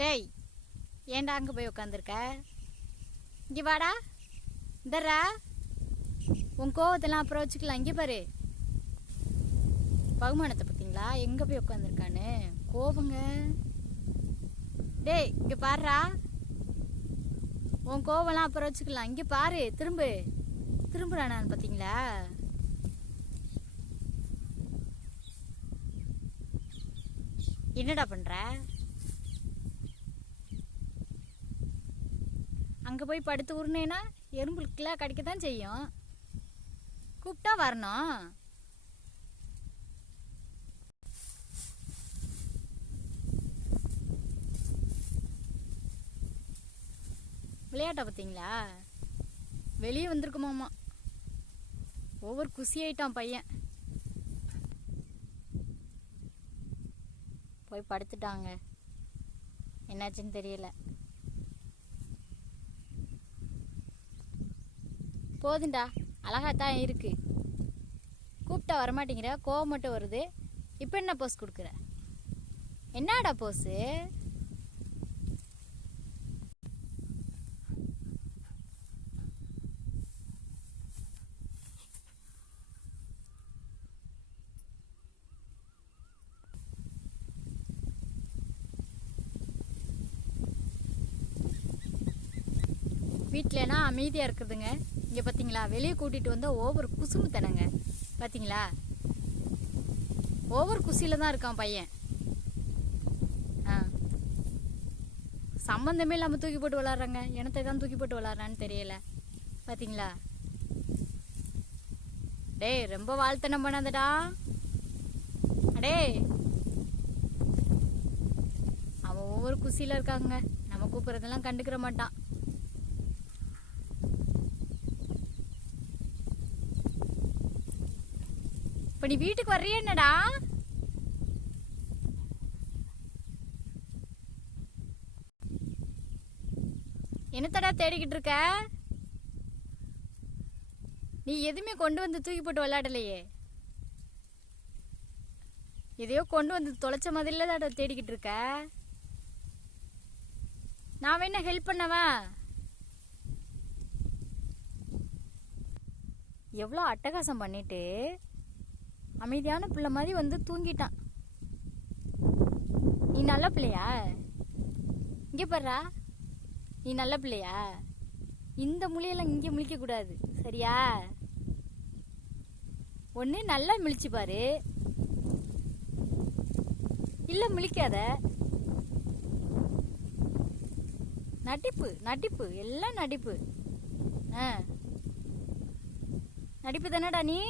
டேய், ஏன்டா அங்கே போய் உட்காந்துருக்க? இங்கே வாடா, இந்தரா. உன் கோவத்தெல்லாம் அப்புறம் வச்சுக்கலாம். இங்கே பாரு, பகுமானத்தை பார்த்தீங்களா எங்கே போய் உட்காந்துருக்கான்னு? கோபங்க. டேய், இங்கே பாருடா, உன் கோவம்லாம் அப்புறம் வச்சுக்கலாம். இங்கே பாரு, திரும்புறானான்னு பார்த்தீங்களா? என்னடா பண்ற? அங்கே போய் படுத்து உருனேனா எறும்புக்கெல்லாம் கடிக்கத்தான் செய்யும். கூப்பிட்டா வரணும். விளையாட்டை பார்த்தீங்களா? வெளியே வந்திருக்குமாம்மா. ஒவ்வொரு குசியாயிட்டான் பையன். போய் படுத்துட்டாங்க. என்னாச்சுன்னு தெரியல. போதுண்டா, அழகாத்தான் இருக்கு. கூப்பிட்டா வரமாட்டேங்கிற, கோவம் மட்டும் வருது. இப்போ என்ன போஸ் கொடுக்குற? என்னடா போஸு? வீட்டிலனா அமைதியாக இருக்குதுங்க. இங்கே பார்த்தீங்களா, வெளியே கூட்டிகிட்டு வந்தால் ஓவர் குசுமு தானங்க. பார்த்தீங்களா, ஓவர் குசியில் தான் இருக்கான் பையன். சம்பந்தமே இல்லாமல் தூக்கி போட்டு விளாட்றாங்க. எனத்தை தான் தூக்கி போட்டு விளாட்றான்னு தெரியல. பார்த்தீங்களா? டேய், ரொம்ப வாழ்த்தனம் பண்ணாதடா. அடே, அவன் ஒவ்வொரு குசியில் இருக்காங்க. நம்ம கூப்பிட்றதெல்லாம் கண்டுக்கிற மாட்டான். இப்ப நீ வீட்டுக்கு வர்றிய என்னடா? என்னத்தடா தேடிக்கிட்டு இருக்க? நீ எதுவுமே கொண்டு வந்து தூக்கி போட்டு விளையாடலையே. எதையோ கொண்டு வந்து தொலைச்ச மாதிரில தான் தேடிக்கிட்டு இருக்க. நான் வேணா ஹெல்ப் பண்ணவா? எவ்வளோ அட்டகாசம் பண்ணிட்டு அமைதியான பிள்ளை மாதிரி வந்து தூங்கிட்டான். நீ நல்ல பிள்ளையா? இங்கே பாருடா, நீ நல்ல பிள்ளையா? இந்த முழியெல்லாம் இங்கே முழிக்க கூடாது, சரியா? ஒன்று நல்லா முழிச்சு பாரு, இல்லை முழிக்காத. நடிப்பு எல்லாம் நடிப்பு. நடிப்பு தானடா நீ?